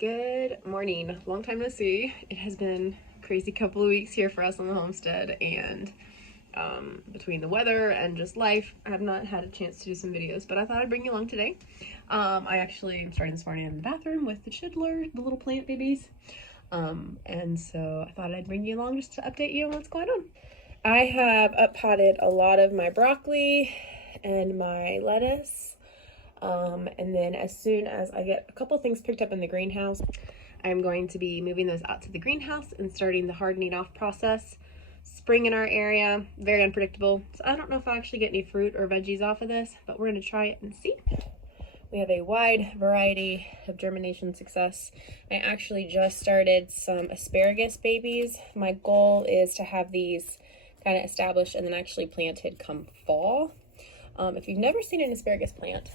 Good morning. Long time no see. It has been a crazy couple of weeks here for us on the homestead, and between the weather and just life, I have not had a chance to do some videos, but I thought I'd bring you along today. I actually am starting this morning in the bathroom with the chidler, the little plant babies. And so I thought I'd bring you along just to update you on what's going on. I have up-potted a lot of my broccoli and my lettuce. And then as soon as I get a couple things picked up in the greenhouse, I'm going to be moving those out to the greenhouse and starting the hardening off process. Spring in our area, very unpredictable. So I don't know if I'll actually get any fruit or veggies off of this, but we're going to try it and see. We have a wide variety of germination success. I actually just started some asparagus babies. My goal is to have these kind of established and then actually planted come fall. If you've never seen an asparagus plant,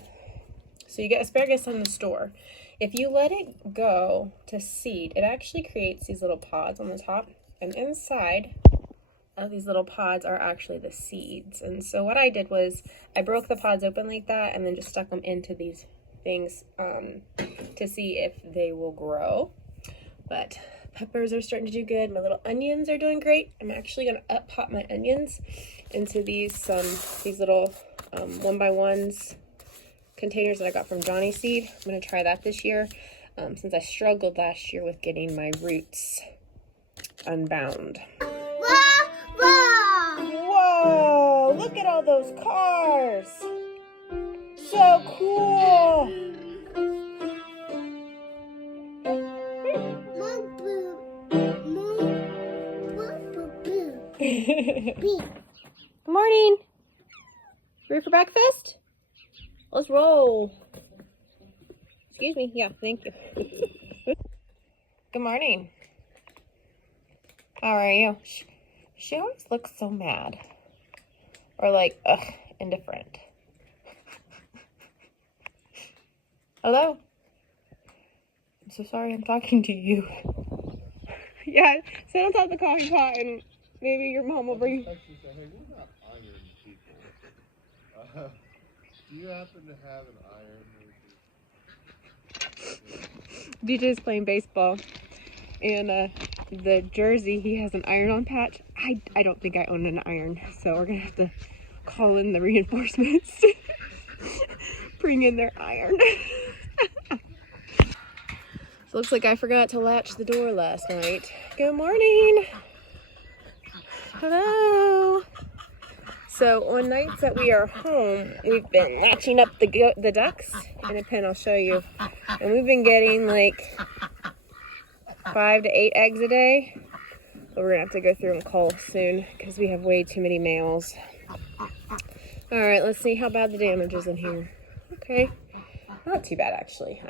so you get asparagus in the store. If you let it go to seed, it actually creates these little pods on the top, and inside of these little pods are actually the seeds. And so what I did was I broke the pods open like that and then just stuck them into these things to see if they will grow. But peppers are starting to do good. My little onions are doing great. I'm actually going to up-pot my onions into these little 1x1s containers that I got from Johnny Seed. I'm going to try that this year since I struggled last year with getting my roots unbound. Whoa! Look at all those cars! So cool! Good morning! Ready for breakfast? Let's roll. Excuse me. Yeah, thank you. Good morning. How are you? She always looks so mad. Or like, indifferent. Hello? I'm so sorry I'm talking to you. Yeah, sit on top of the coffee pot and maybe your mom will bring... Hey, we're not iron people. Do you happen to have an iron? DJ's playing baseball, and the jersey, he has an iron-on patch. I don't think I own an iron, so we're gonna have to call in the reinforcements to bring in their iron. So looks like I forgot to latch the door last night. Good morning. Hello. So on nights that we are home, we've been latching up the ducks in a pen. I'll show you. And we've been getting like 5 to 8 eggs a day. But we're gonna have to go through and cull soon because we have way too many males. All right, let's see how bad the damage is in here. Okay, not too bad actually.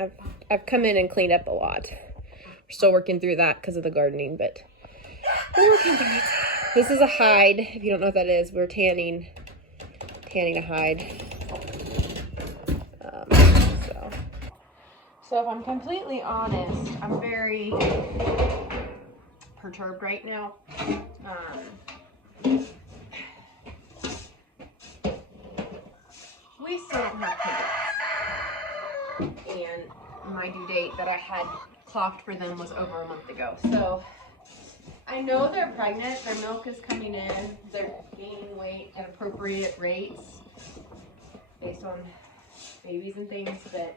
I've come in and cleaned up a lot. We're still working through that because of the gardening, but we're working through it. This is a hide. If you don't know what that is, we're tanning a hide. So if I'm completely honest, I'm very perturbed right now. We still don't have piglets, and my due date that I had clocked for them was over a month ago. So I know they're pregnant, their milk is coming in, they're gaining weight at appropriate rates based on babies and things, but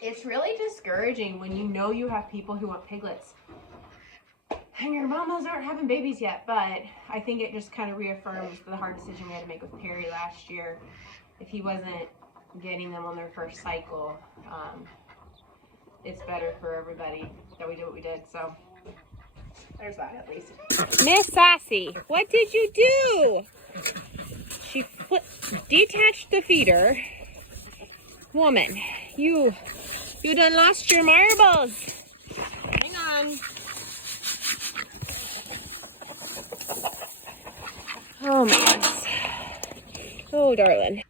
it's really discouraging when you know you have people who want piglets and your mamas aren't having babies yet. But I think it just kind of reaffirms the hard decision we had to make with Perry last year. If he wasn't getting them on their first cycle, it's better for everybody that we did what we did. So there's that at least. Miss Sassy, what did you do? She detached the feeder. Woman, you done lost your marbles. Hang on. Oh my goodness. Oh, darling.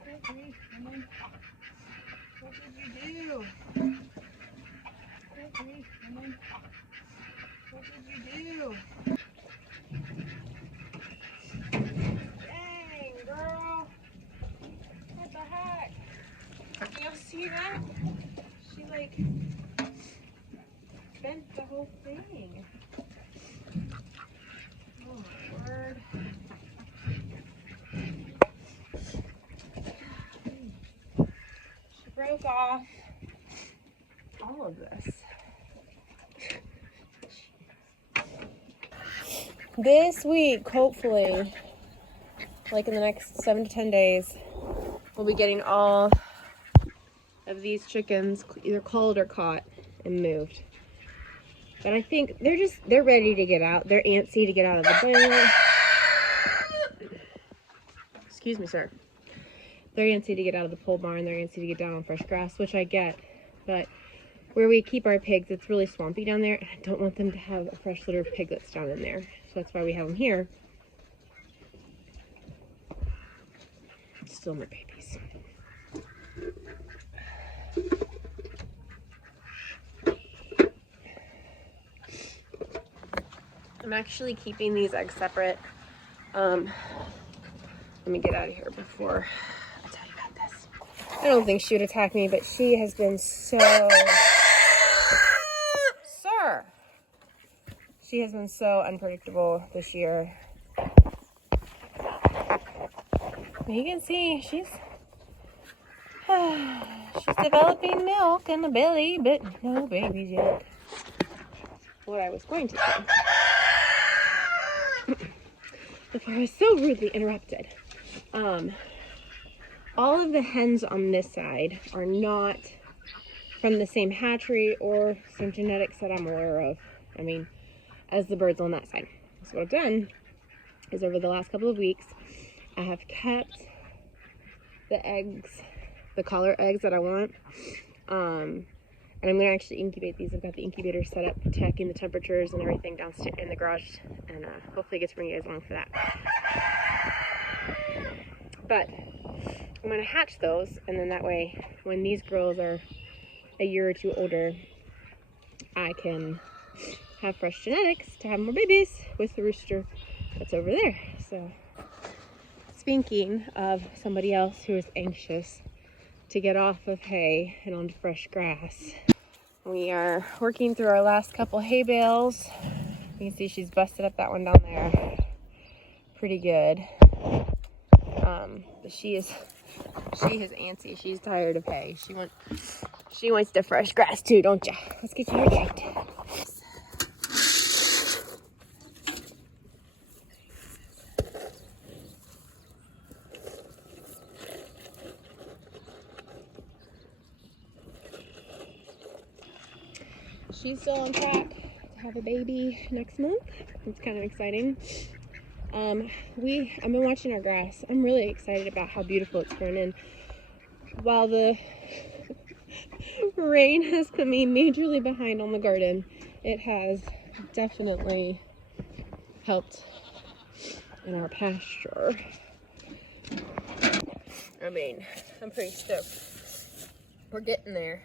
What did you do? What did you do? Dang, girl. What the heck? see that? She like bent the whole thing. Oh my word. She broke off all of this. This week, hopefully, like in the next 7 to 10 days, we'll be getting all of these chickens either culled or caught and moved. But I think they're ready to get out. They're antsy to get out of the barn. Excuse me, sir. They're antsy to get out of the pole barn. They're antsy to get down on fresh grass, which I get. But where we keep our pigs, it's really swampy down there. I don't want them to have a fresh litter of piglets down in there. So that's why we have them here. Still my babies. I'm actually keeping these eggs separate. Let me get out of here before I tell you about this. I don't think she would attack me, but she has been so... Sir! She has been so unpredictable this year. You can see she's developing milk in the belly, but no babies yet. What I was going to say before I was so rudely interrupted. All of the hens on this side are not from the same hatchery or some genetics that I'm aware of. I mean, as the birds on that side. So what I've done is over the last couple of weeks, I have kept the eggs, the collar eggs that I want. And I'm going to actually incubate these. I've got the incubator set up, checking the temperatures and everything downstairs in the garage. And hopefully I get to bring you guys along for that. But I'm going to hatch those. And then that way, when these girls are a year or two older, I can have fresh genetics to have more babies with the rooster that's over there. So, speaking of somebody else who is anxious to get off of hay and onto fresh grass, we are working through our last couple hay bales. You can see she's busted up that one down there pretty good. But she is antsy. She's tired of hay. She wants the fresh grass too, don't ya? Let's get you her checked. She's still on track to have a baby next month. It's kind of exciting. I've been watching our grass. I'm really excited about how beautiful it's grown in. While the rain has put me majorly behind on the garden, it has definitely helped in our pasture. I mean, I'm pretty stoked. We're getting there.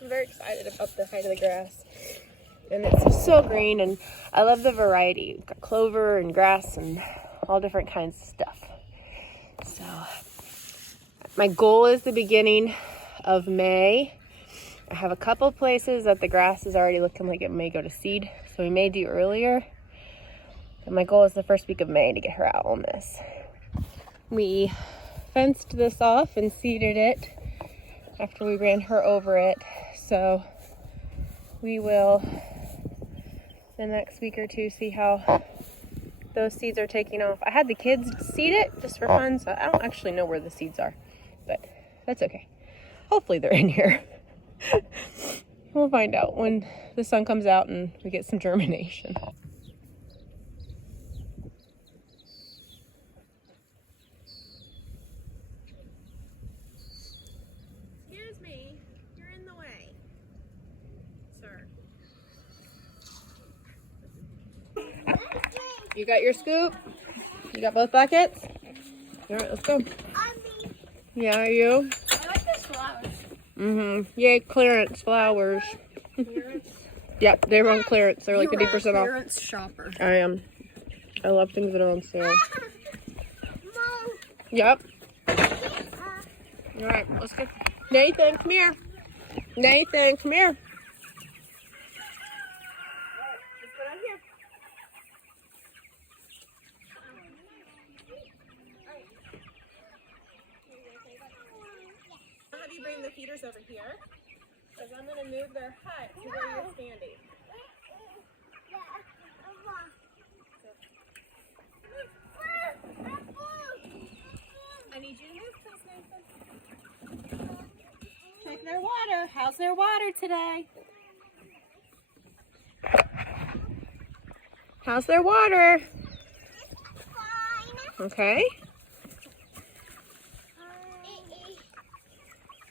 I'm very excited about the height of the grass. And it's so green, and I love the variety. We've got clover and grass and all different kinds of stuff. So, my goal is the beginning of May. I have a couple places that the grass is already looking like it may go to seed, so we may do earlier. And my goal is the first week of May to get her out on this. We fenced this off and seeded it after we ran her over it, so we will the next week or two see how those seeds are taking off. I had the kids seed it just for fun, so I don't actually know where the seeds are, but that's okay. Hopefully they're in here. We'll find out when the sun comes out and we get some germination. Excuse me, you're in the way, sir. You got your scoop? You got both buckets? All right, let's go. Yeah, are you? I like those flowers. Yay, clearance flowers. Clearance? Yep, they're on clearance. They're like You are a 50% off. clearance shopper. I am. I love things that are on sale. Yep. All right, let's go. Nathan, come here. Nathan, come here. Just put on here. I'll have you bring the feeders over here, because I'm going to move their hut to where you're standing. I need you to move, please, Nathan. Check their water. How's their water today? How's their water? Okay.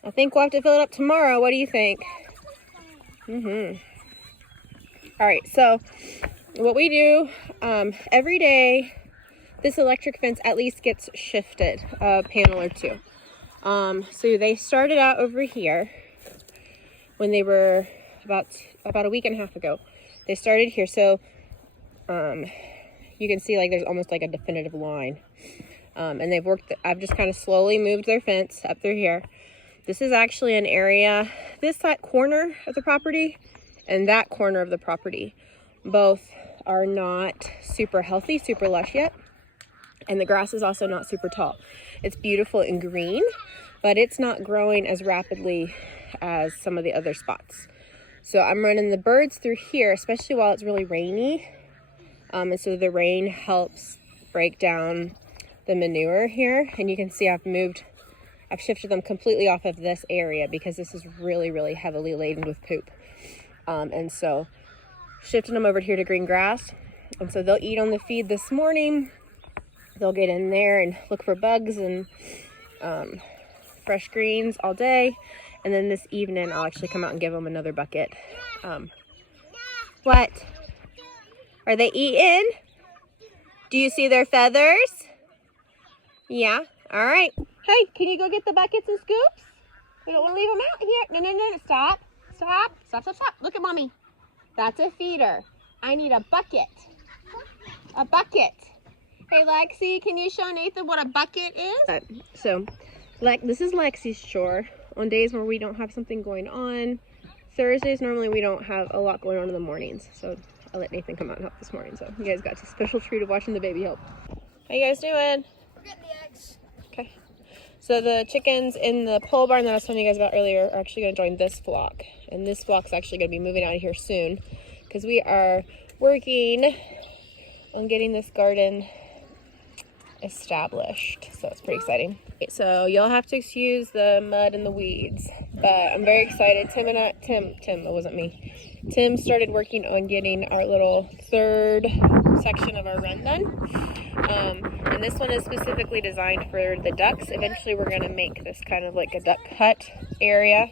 I think we'll have to fill it up tomorrow. What do you think? Mm-hmm. All right, so what we do every day, this electric fence at least gets shifted a panel or two. So they started out over here when they were about a week and a half ago. They started here, so you can see like there's almost like a definitive line. And they've worked, I've just kind of slowly moved their fence up through here. This is actually an area, that corner of the property and that corner of the property, both are not super healthy, super lush yet. And the grass is also not super tall. It's beautiful and green, but it's not growing as rapidly as some of the other spots. So I'm running the birds through here, especially while it's really rainy. And so the rain helps break down the manure here. And you can see I've shifted them completely off of this area because this is really, really heavily laden with poop. And so shifting them over here to green grass. And so they'll eat on the feed this morning. They'll get in there and look for bugs and fresh greens all day. And then this evening, I'll actually come out and give them another bucket. What? Are they eating? Do you see their feathers? Yeah. All right. Hey, can you go get the buckets and scoops? We don't want to leave them out here. No. Stop. Stop. Look at mommy. That's a feeder. I need a bucket. A bucket. Hey, Lexi, can you show Nathan what a bucket is? So, this is Lexi's chore. On days where we don't have something going on. Thursdays, normally we don't have a lot going on in the mornings. So, I let Nathan come out and help this morning. So, you guys got a special treat of watching the baby help. How you guys doing? We're getting the eggs. Okay. So, the chickens in the pole barn that I was telling you guys about earlier are actually going to join this flock. And this flock's actually going to be moving out of here soon. Because we are working on getting this garden established, so it's pretty exciting. So you'll have to excuse the mud and the weeds, but I'm very excited. Tim, it wasn't me. Tim started working on getting our little third section of our run done, and this one is specifically designed for the ducks. Eventually we're going to make this kind of like a duck hut area,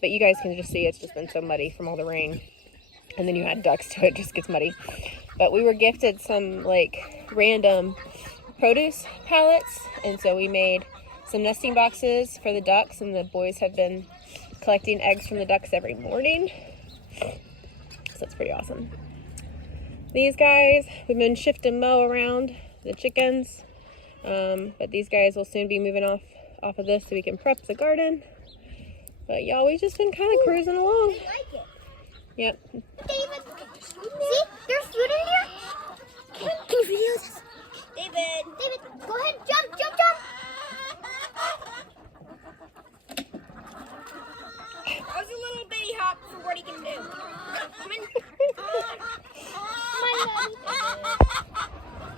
but you guys can just see it's just been so muddy from all the rain, and then you add ducks to it, it just gets muddy. But we were gifted some like random produce pallets, and so we made some nesting boxes for the ducks, and the boys have been collecting eggs from the ducks every morning, so it's pretty awesome. These guys, we've been shifting Mo around, the chickens, but these guys will soon be moving off of this so we can prep the garden. But y'all, we've just been kind of cruising along. They like it. Yep. David, see, there's food in here. Can you video this? David, go ahead, jump. That was a little bitty hop for what he can do.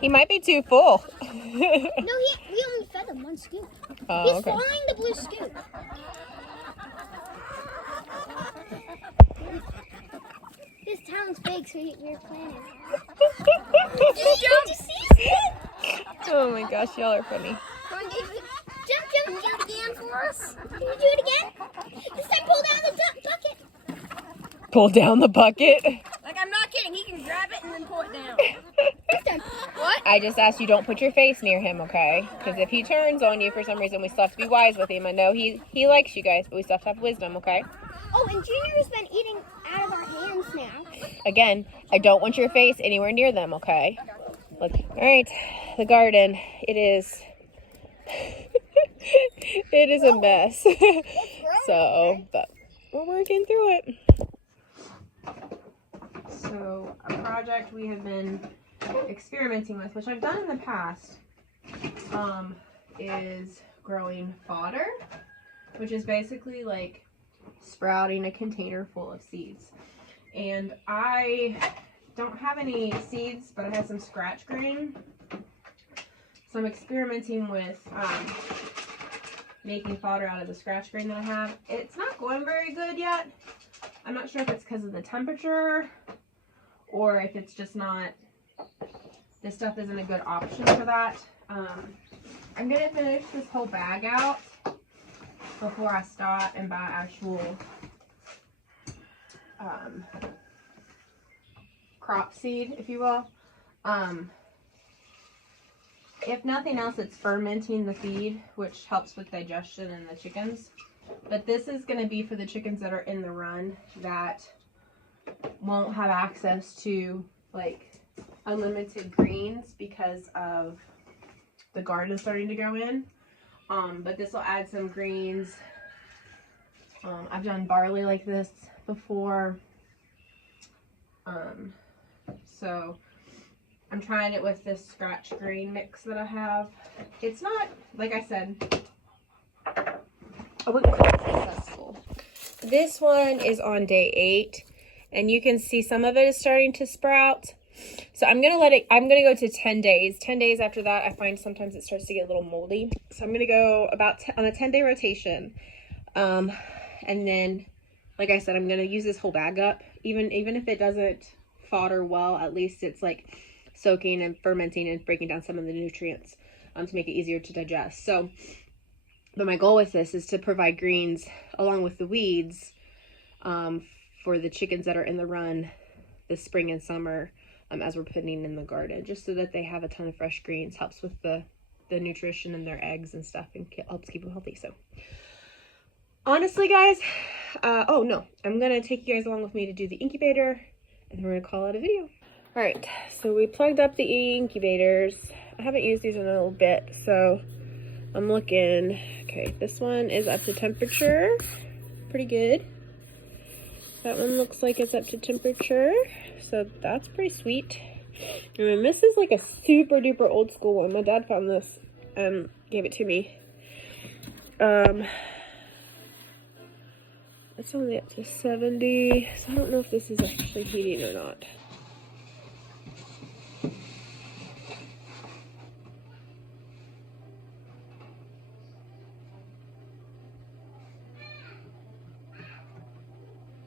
He might be too full. No, we only fed him one scoop. Oh, He's okay. following the blue scoop. This town's big, so we're planning. Did you see it? Oh my gosh, y'all are funny. Come on, David. Jump. Do it again for us. Can you do it again? This time pull down the bucket. Pull down the bucket. Like, I'm not kidding. He can grab it and then pull it down. This time. What? I just asked you don't put your face near him, okay? Because if he turns on you for some reason, we still have to be wise with him. I know he likes you guys, but we still have to have wisdom, okay? Oh, and Junior has been eating out of our hands now. Again, I don't want your face anywhere near them, okay? Look. All right, the garden. It is... it is a mess. So, but we're working through it. So, a project we have been experimenting with, which I've done in the past, is growing fodder, which is basically like sprouting a container full of seeds. And I don't have any seeds, but I have some scratch grain. So I'm experimenting with making fodder out of the scratch grain that I have. It's not going very good yet. I'm not sure if it's because of the temperature or if it's just not, this stuff isn't a good option for that. I'm gonna finish this whole bag out before I stop and buy actual crop seed, if you will. If nothing else, it's fermenting the feed, which helps with digestion in the chickens. But this is going to be for the chickens that are in the run that won't have access to like unlimited greens because of the garden starting to go in. But this will add some greens. I've done barley like this before. So I'm trying it with this scratch grain mix that I have. It's not, like I said, I wouldn't call it successful. This one is on day 8, and you can see some of it is starting to sprout. So I'm gonna go to 10 days. 10 days after that, I find sometimes it starts to get a little moldy. So I'm gonna go about on a 10-day rotation. And then, like I said, I'm gonna use this whole bag up. Even if it doesn't fodder well, at least it's like soaking and fermenting and breaking down some of the nutrients to make it easier to digest. So, but my goal with this is to provide greens along with the weeds for the chickens that are in the run this spring and summer as we're putting in the garden, just so that they have a ton of fresh greens. Helps with the nutrition in their eggs and stuff, and helps keep them healthy. So honestly, guys, oh no, I'm gonna take you guys along with me to do the incubator, and then we're gonna call it a video. All right, so we plugged up the incubators. I haven't used these in a little bit, so I'm looking. Okay, this one is up to temperature. Pretty good. That one looks like it's up to temperature, so that's pretty sweet. And then this is like a super duper old school one. My dad found this and gave it to me. It's only up to 70, so I don't know if this is actually heating or not.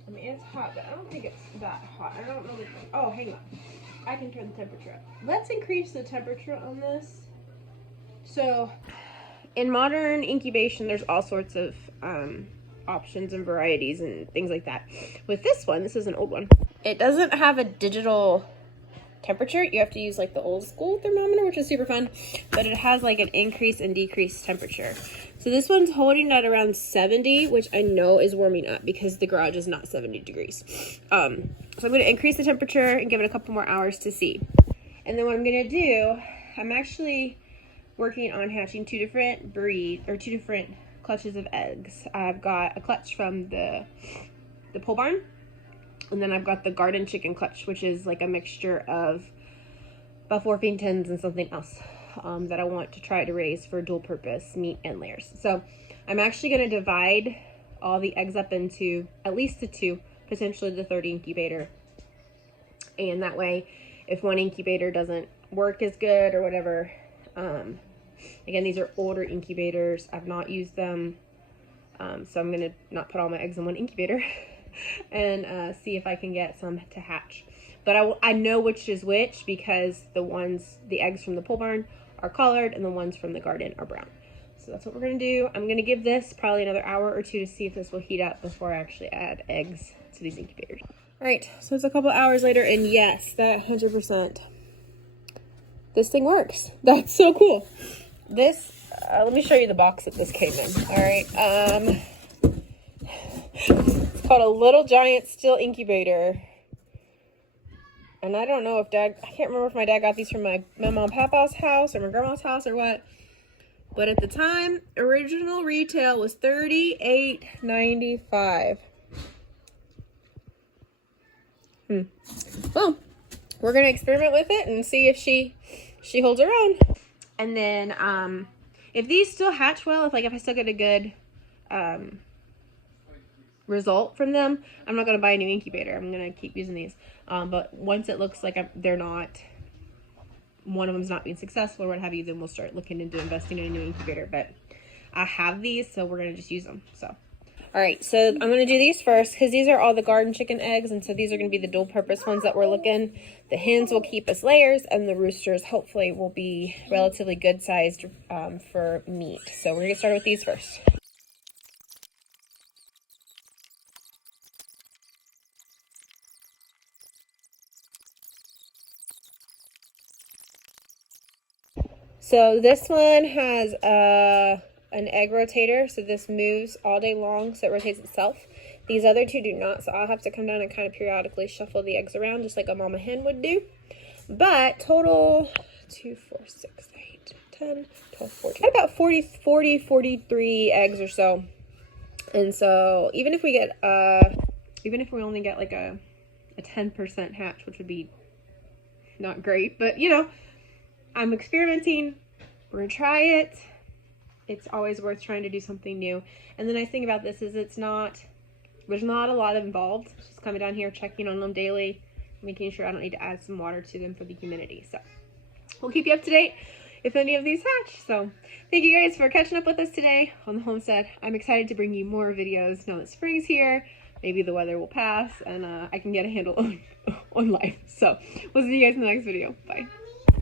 I mean, it's hot, but I don't think it's that hot. I don't know. Oh, hang on. I can turn the temperature up. Let's increase the temperature on this. So, in modern incubation, there's all sorts of options and varieties and things like that. With this one, this is an old one. It doesn't have a digital temperature. You have to use like the old school thermometer, which is super fun, but it has like an increase and decrease temperature. So this one's holding at around 70, which I know is warming up because the garage is not 70 degrees. So I'm going to increase the temperature and give it a couple more hours to see. And then what I'm going to do, I'm actually working on hatching two different clutches of eggs. I've got a clutch from the pole barn, and then I've got the garden chicken clutch, which is like a mixture of Buff Orpingtons and something else that I want to try to raise for dual purpose meat and layers. So I'm actually going to divide all the eggs up into at least the 2, potentially the 3rd incubator. And that way, if one incubator doesn't work as good or whatever, again, these are older incubators. I've not used them. So I'm going to not put all my eggs in one incubator and see if I can get some to hatch. But I know which is which because the eggs from the pole barn are colored and the ones from the garden are brown. So that's what we're going to do. I'm going to give this probably another hour or 2 to see if this will heat up before I actually add eggs to these incubators. All right, so it's a couple hours later, and yes, that 100%. This thing works. That's so cool. This, let me show you the box that this came in. All right, it's called a Little Giant Steel Incubator. And I don't know if I can't remember if my dad got these from my mom and papa's house or my grandma's house or what. But at the time, original retail was $38.95. Well, we're gonna experiment with it and see if she holds her own. And then if these still hatch well, if I still get a good result from them, I'm not gonna buy a new incubator. I'm gonna keep using these. But once it looks like they're not, one of them's not being successful or what have you, then we'll start looking into investing in a new incubator. But I have these, so we're gonna just use them. So, all right, so I'm gonna do these first because these are all the garden chicken eggs, and so these are gonna be the dual purpose ones that we're looking. The hens will keep as layers, and the roosters hopefully will be relatively good sized for meat. So we're gonna get started with these first. So this one has an egg rotator, so this moves all day long, so it rotates itself. These other two do not, so I'll have to come down and kind of periodically shuffle the eggs around just like a mama hen would do. But total 2, 4, 6, 8, 10, 12, 14, about 43 eggs or so. And so even if we get even if we only get like a 10% hatch, which would be not great, but you know, I'm experimenting. We're gonna try it. It's always worth trying to do something new. And the nice thing about this is there's not a lot involved. It's just coming down here, checking on them daily, making sure I don't need to add some water to them for the humidity. So we'll keep you up to date if any of these hatch. So thank you guys for catching up with us today on the homestead. I'm excited to bring you more videos now that spring's here. Maybe the weather will pass and I can get a handle on life. So we'll see you guys in the next video. Bye.